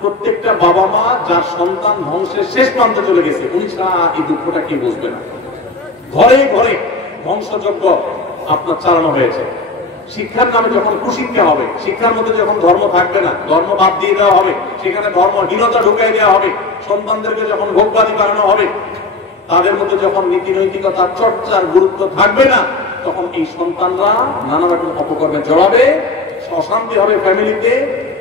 প্রত্যেকটা বাবা মা যার সন্তান ধ্বংসের শেষ প্রান্তে চলে গেছে, উনি ছাড়া এই দুঃখটা কি বুঝবে না। ঘরে ঘরে ধ্বংসযজ্ঞ আপনার চালানো হয়েছে। শিক্ষার নামে যখন কুশিক্ষা হবে, শিক্ষার মধ্যে যখন ধর্ম থাকবে না, ধর্ম বাদ দিয়ে দেওয়া হবে, সেখানে ধর্মহীনতা ঢুকাই দেওয়া হবে, সন্তানদেরকে যখন ভোগবাদী বানানো হবে, তাদের মধ্যে যখন নীতি নৈতিকতার চর্চার গুরুত্ব থাকবে না, তখন এই সন্তানরা নানা রকম অপকর্মে জড়াবে, অশান্তি হবে ফ্যামিলিতে,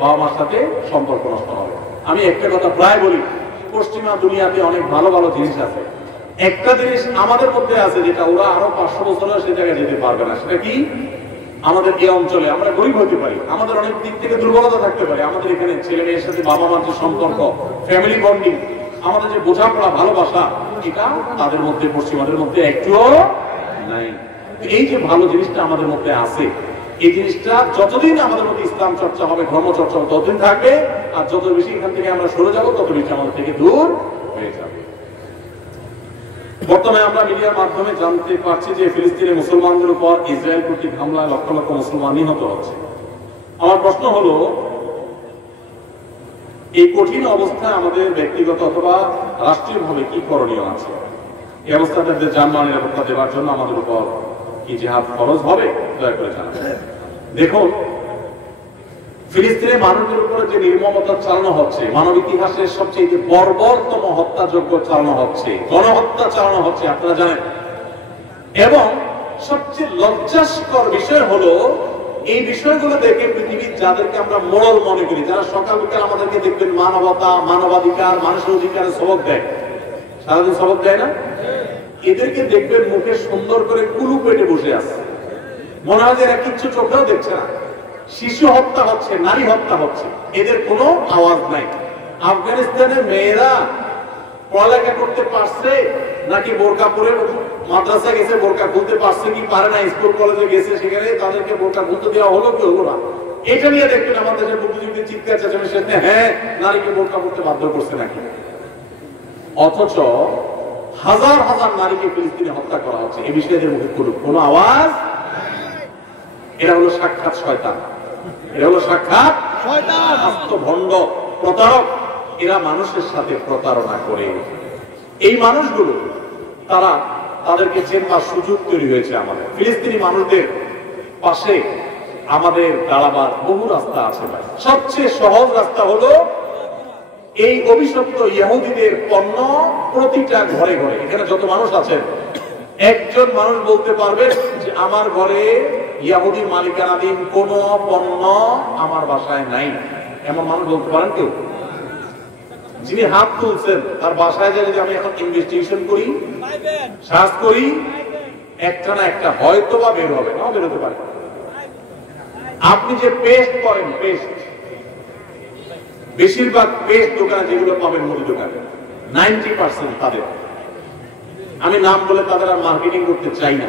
বাবা মার সাথে সম্পর্ক নষ্ট হবে। আমি একটা কথা প্রায় বলি, পশ্চিমা দুনিয়াতে অনেক ভালো ভালো জিনিস আছে, একটা জিনিস আমাদের মধ্যে আছে যেটা ওরা আরো 500 বছর সে জায়গায় যেতে পারবে না। সেটা কি? আমাদের এই অঞ্চলে আমরা গরিব হতে পারি, আমাদের অনেক দিক থেকে দুর্বলতা থাকতে পারে, আমাদের এখানে ছেলে মেয়ের সাথে বাবা মার যে সম্পর্ক, ফ্যামিলি বন্ডিং, আমাদের যে বোঝাপড়া, ভালোবাসা, এটা তাদের মধ্যে, পশ্চিমাদের মধ্যে একটুও নাই। এই যে ভালো জিনিসটা আমাদের মধ্যে আছে, এই জিনিসটা যতদিন আমাদের মধ্যে ইসলাম চর্চা হবে, ধর্ম চর্চা হবে, ততদিন থাকবে। আর যত বেশি এখান থেকে আমরা সরে যাবো, তত বেশি আমাদের থেকে দূর হয়ে যাবে। বর্তমানে আমরা মিডিয়ার মাধ্যমে জানতে পারছি যে ফিলিস্তিনের মুসলমানদের উপর ইসরায়েল কর্তৃক হামলায় লক্ষ লক্ষ মুসলমান নিহত হচ্ছে। আমার প্রশ্ন হলো, এই কঠিন অবস্থায় আমাদের ব্যক্তিগত অথবা রাষ্ট্রীয়ভাবে কি করণীয় আছে? এই অবস্থাতে যানবাহন নিরাপত্তা দেওয়ার জন্য আমাদের উপর কি জিহাদ ফরজ হবে? দয়া করে জানাবেন। দেখুন, ফিলিস্তিনের মানুষদের উপরে যে নির্মমতা চালানো হচ্ছে, মানব ইতিহাসের সবচেয়ে বর্বরতম হত্যাযোগ্য চালানো হচ্ছে, গণহত্যা চালানো হচ্ছে, আপনারা জানেন। এবং সবচেয়ে লজ্জাস্কর বিষয় হলো, এই বিষয়গুলো দেখে পৃথিবীর যাদেরকে আমরা মোড়ল মনে করি, যারা সকাল বিকাল আমাদেরকে দেখবেন মানবতা, মানবাধিকার, মানুষের অধিকারের সবক দেয়, সারাদিন সবক দেয় না, এদেরকে দেখবেন মুখে সুন্দর করে কুলু পেটে বসে আছে, মনে হয় যে এরা কিচ্ছু চোখেও দেখছে না। শিশু হত্যা হচ্ছে, নারী হত্যা হচ্ছে, এদের কোনো আওয়াজ নাই। আফগানিস্তানের মেয়েরা পড়ালেখা করতে পারছে নাকি বোরকা পরে মাদ্রাসা গেছে, বোরকা খুলতে পারছে কি পারে না, স্কুল কলেজে গেছে, সেখানে তাদেরকে বোরকা খুলতে দেওয়া হলো কি হলো না, এটা নিয়ে দেখবেন আমাদের দেশের বুদ্ধিজীবী চিৎকার চেঁচামেচি, হ্যাঁ নারীকে বোরকা পড়তে বাধ্য করছে নাকি। অথচ হাজার হাজার নারীকে ফিলিস্তিনে হত্যা করা হচ্ছে, এই বিষয়ে এদের মুখে কোনো আওয়াজ। এরা হলো সাক্ষাৎ শয়তান, এরা হলো সাক্ষাৎ শয়তান, আত্মভণ্ড, প্রতারক। এরা মানুষের সাথে প্রতারণা করে। এই মানুষগুলো তাদেরকে চেনবার সুযোগ তৈরি হয়েছে আমাদের। ফিলিস্তিনি মানুষদের পাশে আমাদের দাঁড়াবার বহু রাস্তা আছে ভাই। সবচেয়ে সহজ রাস্তা হলো এই অভিশপ্ত ইহুদিদের পণ্য প্রতিটা ঘরে ঘরে, এখানে যত মানুষ আছেন, একজন মানুষ বলতে পারবে যে আমার ঘরে ইহুদির মালিকানাধীন কোন পণ্য আমার বাসায় নাই, এমন মানুষ বলতে পারেন কেউ? যিনি হাত তুলছেন তার বাসায় যদি আমি এখন ইনভেস্টিগেশন করি, সার্চ করি, একটা না একটা হয়তো বা বের হবে, নাও বের হতে পারে। আপনি যে পেস্ট করেন, পেস্ট, বেশিরভাগ পেস্ট দোকানে যেগুলো পাবেন মুদি দোকানে, 90% তাদের, আমি নাম বলে তাদের আর মার্কেটিং করতে চাই না,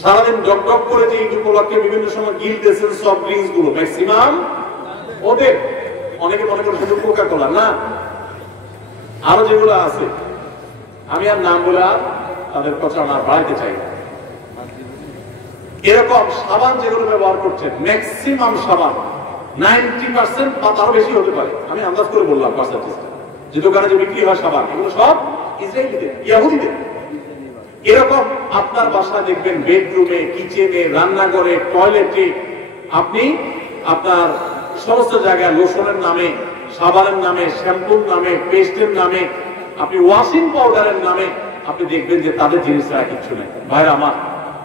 সারাদিন ডক করে যে ঈদ উপলক্ষে বিভিন্ন সময় গিলতেছেন সফট ড্রিঙ্কস গুলো, ম্যাক্সিমাম ওদের। অনেকে মনে করে শুধু কোকা কোলা না, আরো যেগুলো আছে, আমি আর নাম বলে আর তাদের প্রচারণা বাড়াইতে চাই না। এরকম সাবান যেগুলো ব্যবহার করছেন, ম্যাক্সিমাম সাবান 90% বা তারও বেশি হতে পারে, আমি আন্দাজ করে বললাম পার্সেন্টেজ, যে দোকানে যে বিক্রি হয় সাবান, এগুলো সব ইসরায়েলিদের, ইহুদিদের। এরকম আপনার বাসা দেখবেন বেডরুমে, কিচেনে, রান্নাঘরে, টয়লেটে, আপনি আপনার সমস্ত জায়গায় লোশনের নামে, সাবানের নামে, শ্যাম্পুর নামে, পেস্টের নামে, আপনি ওয়াশিং পাউডারের নামে আপনি দেখবেন যে তাদের জিনিস ছাড়া কিচ্ছু নেই। ভাইরা আমার,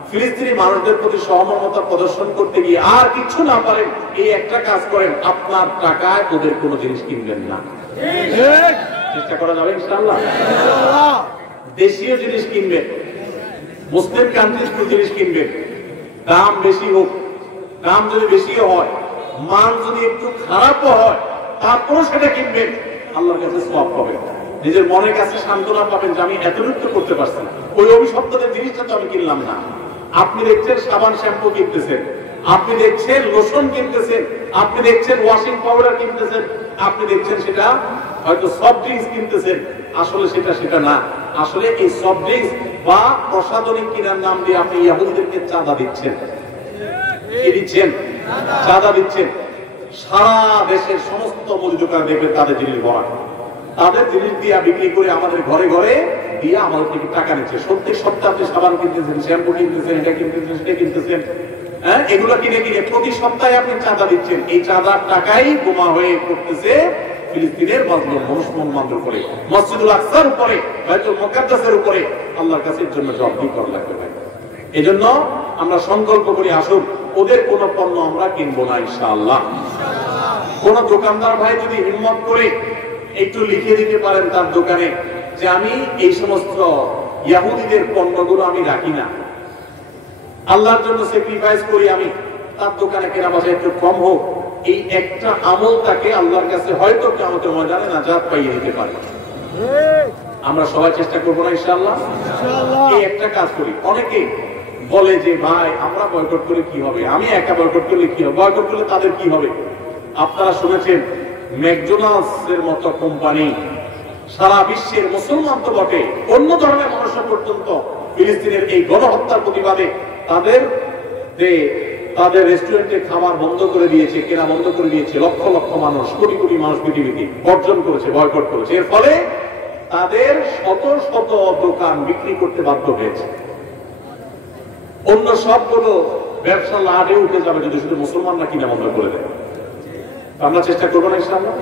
ফিলিস্তিনি মানুষদের প্রতি সহমর্মিতা প্রদর্শন করতে গিয়ে আর কিছু না পারেন, এই একটা কাজ করেন, আপনার টাকায় ওদের কোনো জিনিস কিনবেন না। চেষ্টা করা যাবে ইনশাআল্লাহ। দেশীয় জিনিস কিনবেন, মুসলিম কান্ট্রির কোন জিনিস কিনবেন, দাম বেশি হোক, দাম যদি বেশিও হয়, মান যদি একটু খারাপও হয়, তারপরও সেটা কিনবেন, আল্লাহর কাছে সওয়াব পাবেন, নিজের মনের কাছে সান্ত্বনা পাবেন যে আমি এতটুকু করতে পারছি না, ওই অভিশপ্তদের জিনিসটা তো আমি কিনলাম না। আপনি দেখছেন সাবান শ্যাম্পু কিনতেছেন, আপনি দেখছেন লোশন কিনতেছেন, আপনি দেখছেন ওয়াশিং পাউডার কিনতেছেন, আপনি দেখছেন সেটা হয়তো সফট ড্রিঙ্কস কিনতেছেন, আসলে সেটা না। আসলে এই সফট ড্রিঙ্কস বা প্রসাধনী কিনার নাম দিয়ে আপনি ইহুদিদেরকে চাঁদা দিচ্ছেন, চাঁদা দিচ্ছেন। সারা দেশের সমস্ত মুদি দোকানে দেখবেন তাদের জিনিস ভরা, তাদের জিনিস দিয়ে বিক্রি করে আমাদের ঘরে ঘরে দিয়ে আমাদের থেকে টাকা নিচ্ছে। প্রত্যেক সপ্তাহে আপনি সাবান কিনতেছেন, শ্যাম্পু কিনতেছেন, এটা কিনতেছেন, সেটা কিনতেছেন, হ্যাঁ, এগুলো কিনে কিনে প্রতি সপ্তাহে আপনি চাঁদা দিচ্ছেন। এই চাঁদার টাকাই বোমা হয়ে পড়তেছে ফিলিস্তিনের মাজলুম মুসলমানদের উপরে, মসজিদুল আকসার উপরে, বাইতুল মুকাদ্দাসের উপরে। আল্লাহর কাছে এর জন্য জবাবদিহি করা লাগবে ভাই। এজন্য আমরা সংকল্প করি, আসুন ওদের কোন পণ্য আমরা কিনবো না ইনশাআল্লাহ। কোন দোকানদার ভাই যদি হিম্মত করে একটু লিখে দিতে পারেন তার দোকানে যে আমি এই সমস্ত ইহুদিদের পণ্যগুলো আমি রাখি না, আল্লাহর জন্য স্যাক্রিফাইস করি, আমি তার দোকানে কেনা বেচা একটু কম হোক, এই একটা আমল তাকে আল্লাহর কাছে হয়তো কিয়ামতের ময়দানে নাজাত পাইয়ে দিতে পারে। আমরা সবাই চেষ্টা করবো না ইনশাআল্লাহ? এই একটা কাজ করি। অনেকে বলে যে ভাই আমরা বয়কট করে কি হবে, আমি একা বয়কট করলে কি হবে, বয়কট করলে তাদের কি হবে? আপনারা শুনেছেন ম্যাকডোনাল্ডস এর মতো কোম্পানি সারা বিশ্বের মুসলমান তো বটে, অন্য ধর্মের মানুষ পর্যন্ত ফিলিস্তিনের এই গণহত্যার প্রতিবাদে তাদের রেস্টুরেন্টে খাবার বন্ধ করে দিয়েছে, কেনা বন্ধ করে দিয়েছে। লক্ষ লক্ষ মানুষ, কোটি কোটি মানুষ পৃথিবীতে বর্জন করেছে, বয়কট করেছে। এর ফলে তাদের শত শত দোকান বিক্রি করতে বাধ্য হয়েছে। অন্য সবগুলো ব্যবসা লাভে উঠে যাবে যদি শুধু মুসলমানরা কিনা বন্ধ করে দেয়। আমরা চেষ্টা করবো না ইনশাআল্লাহ?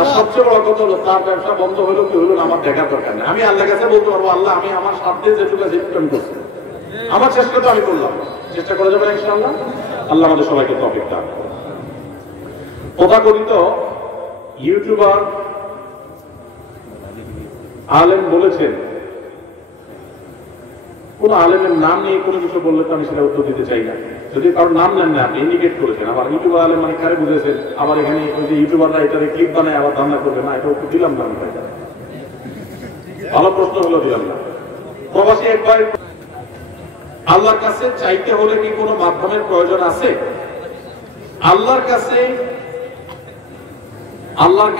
আর সবচেয়ে বড় কথা হলো তার ব্যবসা বন্ধ হলো কি হলো আমার দেখার দরকার নেই। আমি আল্লাহর কাছে বলতে পারবো, আল্লাহ আমি আমার সাধ্যে যেটুকু আছে আমি করছি, আমার চেষ্টা তো আমি করলাম। চেষ্টা করা যাবে না ইনশাআল্লাহ? আল্লাহ আমাদের সবাইকে তৌফিক দান করুন। তথাকথিত ইউটিউবার আলেম বলেছেন, কোন আলেমের নাম নিয়ে কোনো কিছু বললে তো আমি সেটা উত্তর দিতে চাই না। যদি কারোর নাম নেন না, আপনি ইন্ডিকেট করেছেন। আবার ইউটিউবার আলেম মানে কারে বুঝেছেন? আবার এখানে ওই যে ইউটিউবাররা এটাকে ক্লিপ বানায় আবার ধান্দা করবে না, এটা উত্তর দিলাম না। ভালো প্রশ্ন হলো, দিলাম না। প্রবাসী একবার আল্লাহর কাছে চাইতে হলে কি কোনো মাধ্যমের প্রয়োজন আছে? আল্লাহর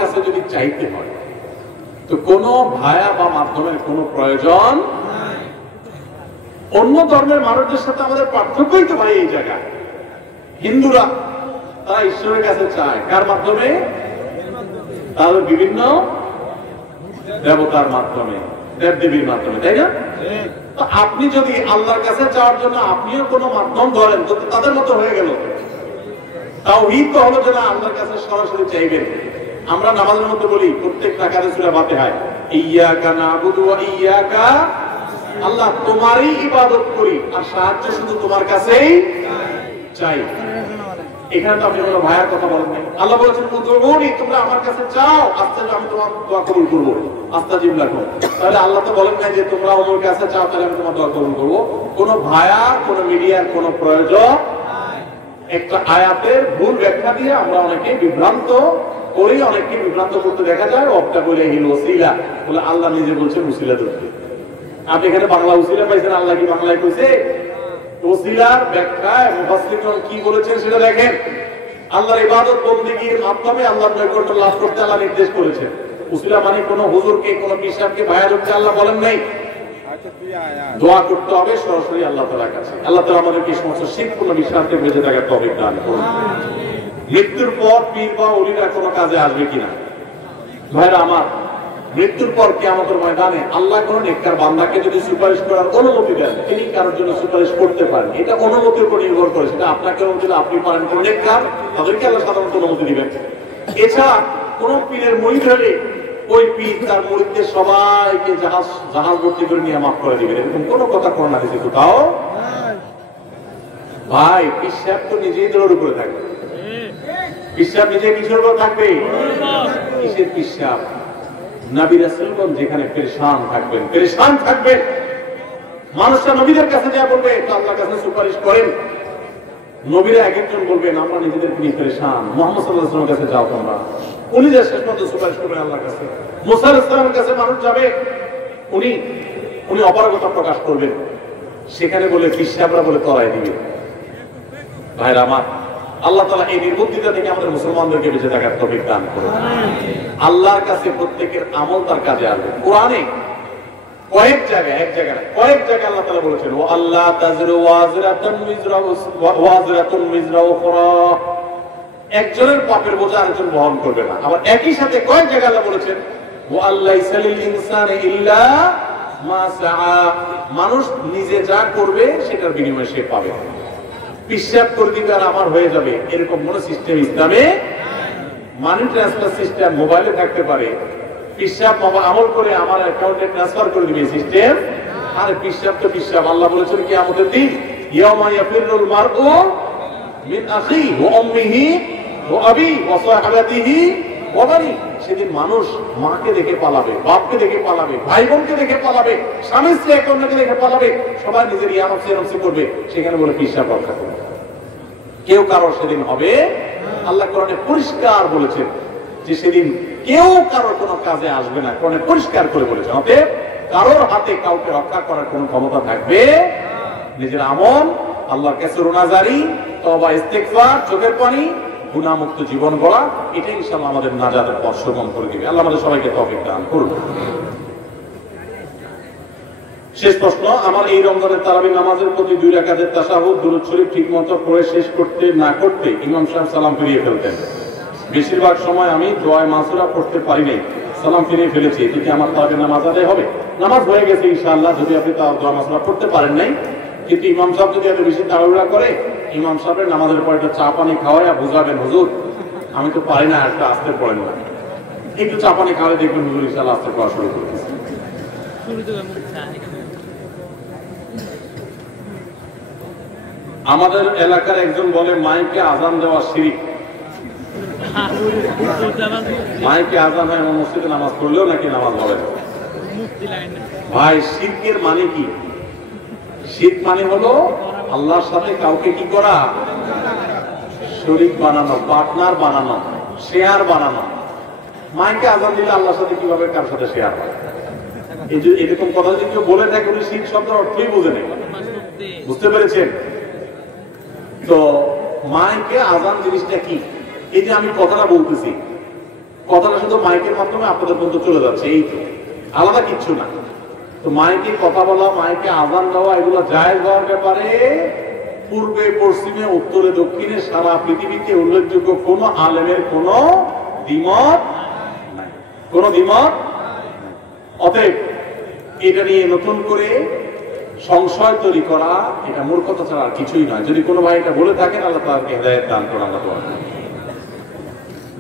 কাছে যদি চাইতে হয় তো কোনো ভায়া বা মাধ্যমের কোনো প্রয়োজন। অন্য ধর্মের মানুষদের সাথে আমাদের পার্থক্যই তো ভাই এই জায়গায়। হিন্দুরা তারা ঈশ্বরের কাছে চায় কার মাধ্যমে? তাদের বিভিন্ন দেবতার মাধ্যমে, দেবদেবীর মাধ্যমে, তাই না? তো আপনি যদি আল্লাহর কাছে যাওয়ার জন্য আপনিও কোনো মাধ্যম ধরেন তো তাদের মতো হয়ে গেল। তাওহীদ তো হলো যে না আল্লাহর কাছে সরাসরি চাইবেন। আমরা নামাজের মধ্যে বলি প্রত্যেক রাকাতে সূরা ফাতিহায় ইয়্যাকা না'বুদু ওয়া ইয়্যাকা, আল্লাহ তোমারই ইবাদত করি আর সাহায্য শুধু তোমার কাছেই চাই। এখানে তো আপনি কোনো ভাইয়ের কথা বলেন নাই। আল্লাহ বলেছেন উদউনি, তোমরা আমার কাছে চাও, আস্তে আমি তোমার দোয়া কবুল করব, আস্তাজিব লাকুম। তাহলে আল্লাহ তো বলেন নাই যে তোমরা আমার কাছে চাও তাহলে আমি তোমার দোয়া কবুল করব। কোন ভায়া, কোন মিডিয়ার কোন প্রয়োজন একটা আয়াতের ভুল ব্যাখ্যা দিয়ে আমরা অনেকে বিভ্রান্ত করি, অনেককে বিভ্রান্ত করতে দেখা যায়। অপটা বলে হিল ওসিলা বলে আল্লাহ নিজে বলছেন উসিলা ধরতে। আপনি এখানে বাংলা উসিলা পাইছেন, আল্লাহ কি বাংলায় কইছে? ওসিলার ব্যাখ্যায় মুফাসসিরগণ কি বলেছেন সেটা দেখেন। আল্লাহর ইবাদত বন্দেগীর মাধ্যমে আল্লাহর নৈকট্য লাভ করতে আল্লাহ নির্দেশ করেছেন। উসিলা মানে কোন হুজুরকে, কোন পীরকে ভায়া ধরতে আল্লাহ বলেন নাই। দোয়া করতে হবে সরাসরি আল্লাহ তাআলার কাছে। আল্লাহ তাআলা আমাদেরকে এই সমস্ত শিরকপূর্ণ বিশ্বাস থেকে বেঁচে থাকার তৌফিক দান করুন। মৃত্যুর পর পীর বা ওলিরা কোনো কাজে আসবে কিনা? ভাইরা আমার, মৃত্যুর পর কিয়ামতের ময়দানে আল্লাহ কোন নেককার বান্দাকে যদি সুপারিশ করার অনুমতি দেন, তিনি কারোর জন্য সুপারিশ করতে পারেন। এটা অনুমতির উপর নির্ভর করে। সেটা আপনাকে অনুমতি দিলে আপনি পারেন, কোন নেককার তাদেরকে আল্লাহ সাধারণত অনুমতি দিবেন। এছাড়া কোন পীরের মুরিদ হলে ওই পীর তার মুরিদদের সবাইকে জাহাজ ভর্তি করে নিয়ে মাফ করে দিবেন, এরকম কোন কথা কোরআন হাদিসে কোথাও। ভাই পীর সাহেব তো নিজেই দৌড়ের উপরে থাকবে। পীর সাহেব নিজে কিসের উপর থাকবে? কিসের পীর সাহেব? নবী রাসূলগণ যেখানে পেরেশান থাকবেন, মানুষরা নবীদের কাছে যা বলবে আল্লাহর কাছে সুপারিশ করেন। নবীরা একজন বলবেন আমরা নিজেদের নিয়ে পেরেশান, মুহাম্মদ সাল্লাল্লাহু আলাইহি ওয়াসাল্লামের কাছে যাও তোমরা। উনি যে শেষ পর্যন্ত সুপারিশ করবেন আল্লাহর কাছে। মুসা আলাইহিস সালামের কাছে মানুষ যাবে, উনি অপারগতা প্রকাশ করবেন, সেখানে বলে পীর সাহেবরা বলে তলায় দিবে। ভাইরা আমার, আল্লাহ তাআলা এই নির্বুদ্ধিতা থেকে আমাদের মুসলমানদেরকে বেঁচে থাকার তৌফিক দান করুন। আল্লাহর কাছে প্রত্যেকের আমল তার কাজে আসবে। কোরআনে কয়েক জায়গায় আল্লাহ তাআলা বলেছেন ওয়া আল্লাহ তাজরু ওয়াজিরাতুন উযরা উখরা, একজনের পাপের বোঝা আরেকজন বহন করবে না। আবার একই সাথে কয়েক জায়গায় আল্লাহ বলেছেন ওয়া আল্লাইসা লিল ইনসানি ইল্লা মা সাআ, মানুষ নিজে যা করবে সেটার বিনিময়ে সে পাবে। পিশাব করে দিবে আর আমার হয়ে যাবে এরকম কোন সিস্টেম ইসলামে। মানি ট্রান্সফার সিস্টেম মোবাইলে থাকতে পারে, পিশাব আমল করে আমার অ্যাকাউন্টে ট্রান্সফার করে দিবে সিস্টেম। আর পিশাব তো পিশাব। আল্লাহ বলেছেন কিয়ামতের দিন ইয়াউমা ইয়াফিরুল মারউ মিন আখিহি ওয়া উম্মিহি ওয়া আবি ওয়া সাহাবাতিহি ওয়া বানি। সেদিন মানুষ মাকে দেখে পালাবে, বাপকে দেখে পালাবে, ভাই বোনকে দেখে পালাবে, স্বামী স্ত্রী এক অন্যকে দেখে পালাবে, সবাই নিজের ইয়ানফসি করবে। সেখানে বলে পিসাব রক্ষা করবে, কেউ কারোর সেদিন হবে। আল্লাহ কোরআনে পরিষ্কার বলেছেন যে সেদিন কেউ কারোর কোনো কাজে আসবে না, কোরআনে পরিষ্কার করে বলেছেন। অতএব কারোর হাতে কাউকে রক্ষা করার কোনো ক্ষমতা থাকবে। নিজের আমল, আল্লাহর কাছে রোনাজারি, তওবা, ইস্তিগফার, চোখের পানি, গুনাহমুক্ত জীবন গড়া, এটা ইনশাআল্লাহ আমাদের নাজাতের পথ সুগম করে দিবে। আল্লাহ আমাদের সবাইকে তৌফিক দান করুন। শেষ প্রশ্ন, আমার এই রমজানের তারাবি নামাজের প্রতি 2 রাকাতের তাশাহুদ দুরূদ শরীফ ঠিকমতো পড়ে শেষ করতে না করতে ইমাম সাহেব সালাম ফিরিয়ে ফেলতেন। বেশিরভাগ সময় আমি দোয়ায়ে মাসুরা পড়তে পারি নাই, সালাম ফিরিয়ে ফেলেছি। এতে কি আমার তারাবি নামাজ আদায় হবে? নামাজ হয়ে গেছে ইনশাআল্লাহ, যদি আপনি তার দোয়া মাসুরা পড়তে পারেন নাই। কিন্তু ইমাম সাহেব যদি এত বেশি তাড়াহুড়া করে, ইমাম সাহেবের নামাজের পর একটা চা পানি খাওয়াইয়া বুঝাবেন, হুজুর আমি তো পারি না, একটা আস্তে পড়েন না, একটু চা পানি খাওয়াই দেখবেন হুজুর ইনশাআল্লাহ আস্তে পড়া শুরু করতেছে। আমাদের এলাকার একজন বলে মাইকে আজান দেওয়া শিরক। মাইকে আজান হয় এমন মসজিদে নামাজ পড়লেও নাকি নামাজ হবে না। ভাই শিরকের মানে কি? শিরক মানে হলো আল্লাহর সাথে কাউকে কি করা? শরীক বানানো, পার্টনার বানানো, শেয়ার বানানো। মাইকে আজান দিলে আল্লাহর সাথে কিভাবে কার সাথে শেয়ার হয়? এই যে এরকম কথা যদি কেউ বলে থাকে, উনি শিরক শব্দের অর্থই বোঝে নেই। বুঝতে পেরেছেন তো? মাইকে আজান জিনিসটা কি? এই যে আমি কথাটা বলতেছি, কথাটা শুধু মাইকের মাধ্যমে আপনাদের পর্যন্ত চলে যাচ্ছে, এই তো, আলাদা কিচ্ছু না। তো মাইকে কথা বলা, মাইকে আজান দেওয়া, এগুলো জায়েজ হওয়ার ব্যাপারে পূর্বে পশ্চিমে উত্তরে দক্ষিণে সারা পৃথিবীতে উল্লেখযোগ্য কোন আলেমের কোন দ্বিমত নাই, কোন দ্বিমত। অতএব এটা নিয়ে নতুন করে সংশয় তৈরি করা, এটা মূর্খতা ছাড়া আর কিছুই নয়। যদি কোনো ভাই এটা বলে থাকেন, আল্লাহ তাআলাকে হেদায়েত দান করুন। আল্লাহ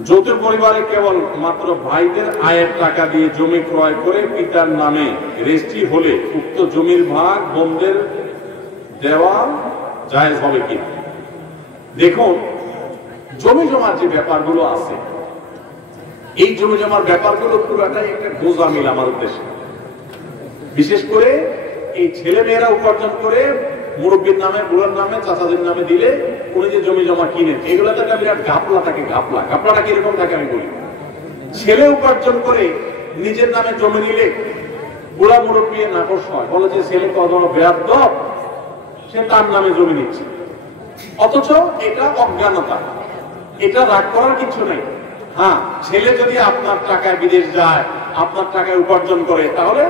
যৌথ পরিবারে কেবল মাত্র ভাইদের আয়ের টাকা দিয়ে জমি ক্রয় করে পিতার নামে রেজিস্ট্রি হলে উক্ত জমির ভাগ বোনদের দেওয়া জায়েজ হবে কি? দেখুন, জমি জমার যে ব্যাপারগুলো আছে, এই জমি জমার ব্যাপারগুলো পুরাটাই একটা গোজামিল আমার উদ্দেশ্যে। বিশেষ করে এই ছেলে মেয়েরা উপার্জন করে মুরব্বীর নামে, বুড়ার নামে, চাচাদের নামে দিলে উনি যে জমি জমা কিনেন, এগুলোতে একটা বিরাট ঘাপলা থাকে। ঘাপলাটা কিরকম থাকে আমি বলি। ছেলে উপার্জন করে নিজের নামে জমি নিলে বুড়া মুরব্বী নাকশ হয়, বলে যে ছেলে কত বেয়াদব, সে তার নামে জমি নিচ্ছে। অথচ এটা অজ্ঞানতা, এটা রাগ করার কিছু নাই। হ্যাঁ, ছেলে যদি আপনার টাকায় বিদেশ যায়, আপনার টাকায় উপার্জন করে, তাহলে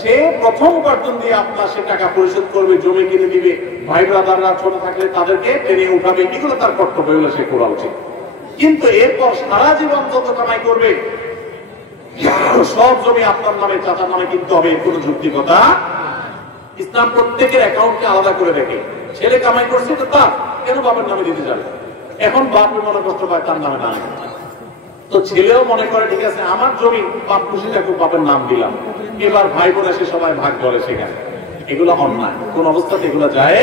সে প্রথম উপার্জন দিয়ে আপনার সে টাকা পরিশোধ করবে, জমি কিনে দিবে, ভাই ব্রাদাররা ছোট থাকলে তাদেরকে টেনে উঠাবে, এগুলো তার কর্তব্য, এগুলো সে করা উচিত। কিন্তু এরপর সারা জীবন যত কামাই করবে সব জমি আপনার নামে, চাচার নামে কিনতে হবে, কোনো যুক্তিকতা। ইসলাম প্রত্যেকের অ্যাকাউন্টকে আলাদা করে দেখে। ছেলে কামাই করছে তো তার, কেন বাবার নামে দিতে যাবে? এখন বাপের মনে কষ্ট পায় তার নামে না, তো ছেলেও মনে করে ঠিক আছে আমার জমি, বাপ খুশি থাকুক, বাপের নাম দিলাম, এবার ভাই বোন এসে সবাই ভাগ করে সেখানে। এগুলো অন্যায়, কোন অবস্থাতে এগুলো যায়।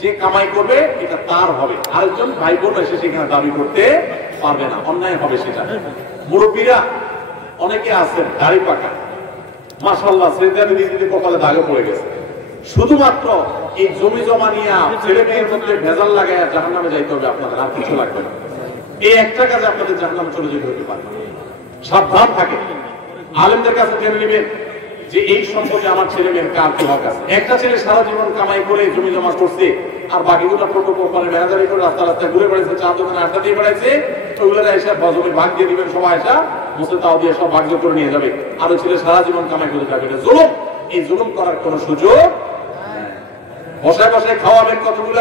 যে কামাই করবে এটা তার হবে, আরেকজন ভাই বোন এসে সেখানে দাবি করতে পারবে না, অন্যায় হবে সেটা। মুরব্বীরা অনেকে আছেন দাড়ি পাকা, মাশাআল্লাহ, সেজদাতে দিতে কপালে দাগে পড়ে গেছে, শুধুমাত্র এই জমি জমা নিয়ে ছেলে মেয়ের মধ্যে ভেজাল লাগায় জাহান্নামে যাইতে হবে আপনাদের, আর কিছু লাগবে না। এই একটা কাজে আপনাদের জাহান্নামে চলে যেতে হতে পারে। সাবধান থাকে, আলেমদের কাছে জেনে নেবেন যে এই সম্পর্কে আমার ছেলে মেয়ের কার কি হক আছে। একটা ছেলে সারা জীবন কামাই করে জমি জমা করছে, আর বাকিগুলো টোটো কোম্পানির ম্যানেজারি করে রাস্তা রাস্তায় ঘুরে বেড়াইছে, চা দোকানে আড্ডা দিয়ে বেড়াইছে, ওগুলো এসে জমি ভাগ দিয়ে দিবেন, সবাই এসে মুসে তাও দিয়ে সব ভাগ করে নিয়ে যাবে, আর ওই ছেলে সারা জীবন কামাই করে যাবে। এটা জুলুম। এই জুলুম করার কোন সুযোগ, বসায় বসায় খাওয়াবেন কতগুলো,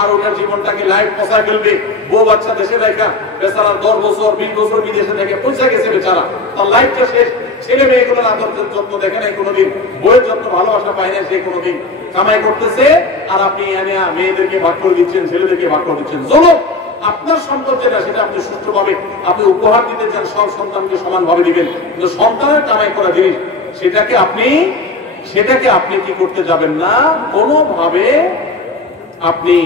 আর ওটার জীবনটাকে লাইফ পচায় ফেলবে। বউ বাচ্চা দেশে দেখা, বেচারা 10 বছর 20 বছর বিদেশে থেকে পৌঁছে গেছে বেচারা, তার লাইফটা শেষ। ছেলে মেয়েগুলোর আদর যত্ন দেখে নাই কোনোদিন, বইয়ের যত্ন ভালোবাসা পায় না সে কোনোদিন, কামাই করতেছে, আর আপনি এনে মেয়েদেরকে ভাগ করে দিচ্ছেন, ছেলেদেরকে ভাগ করে দিচ্ছেন। জুলুম। আপনার সম্পদ যেটা, সেটা আপনি সুষ্ঠুভাবে আপনি উপহার দিতে চান, সব সন্তানকে সমানভাবে দিবেন, কিন্তু সন্তানের কামাই করা জিনিস সেটাকে আপনি কি করতে যাবেন না, কোনোভাবে আপনি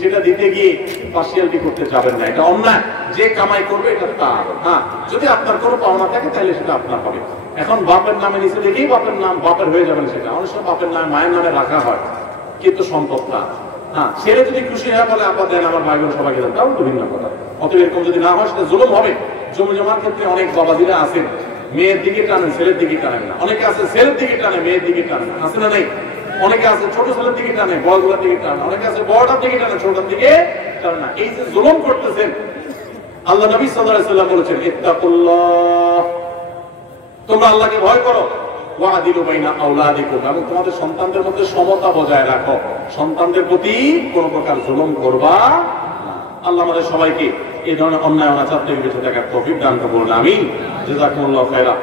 সেটা দিতে গিয়ে পার্সিয়ালিটি করতে যাবেন না, এটা অন্যায়। যে কামাই করবে এটা তার। হ্যাঁ, যদি আপনার কোনো পাওনা থাকে তাহলে সেটা আপনার হবে। এখন বাপের নামে নিচে দেখেই বাপের নাম বাপের হয়ে যাবেন, সেটা অনেক সময় বাপের নামে মায়ের নামে রাখা হয়, কিন্তু সম্পদ না। হ্যাঁ, ছেলে যদি খুশি হয় বলে আপা দেন আমার ভাই বোন সবাইকে দেন, তাও তো ভিন্ন কথা। অতএব এরকম যদি না হয় সেটা জুলুম হবে। জমি জমার ক্ষেত্রে অনেক বাবাজিরা আছেন মেয়ের দিকে টানেন, ছেলের দিকে টানেন না। অনেকে আছে ছেলের দিকে টানে, মেয়ের দিকে টানে, আছে না নেই? অনেকে আছে ছোট ছেলের দিকে টানে, বড়গুলোর দিকে টানে। অনেকে আছে বড়টার দিকে টানে, ছোটটার দিকে টানে না। এই যে জুলুম করতেছেন, আল্লাহ নবী সাল্লাল্লাহু আলাইহি ওয়াসাল্লাম বলেছেন ইত্তাকুল্লাহ, তোমরা আল্লাহকে ভয় করো, ওয়াদিলু বাইনা আওলাদিকুম, এবং তোমাদের সন্তানদের মধ্যে সমতা বজায় রাখো, সন্তানদের প্রতি কোন প্রকার জুলুম করবা না। আল্লাহ আমাদের সবাইকে এই ধরনের অন্যায় অনাচার থেকে বেঁচে থাকার তৌফিক দান করুন, আমিন। জাযাকুমুল্লাহু খায়রা।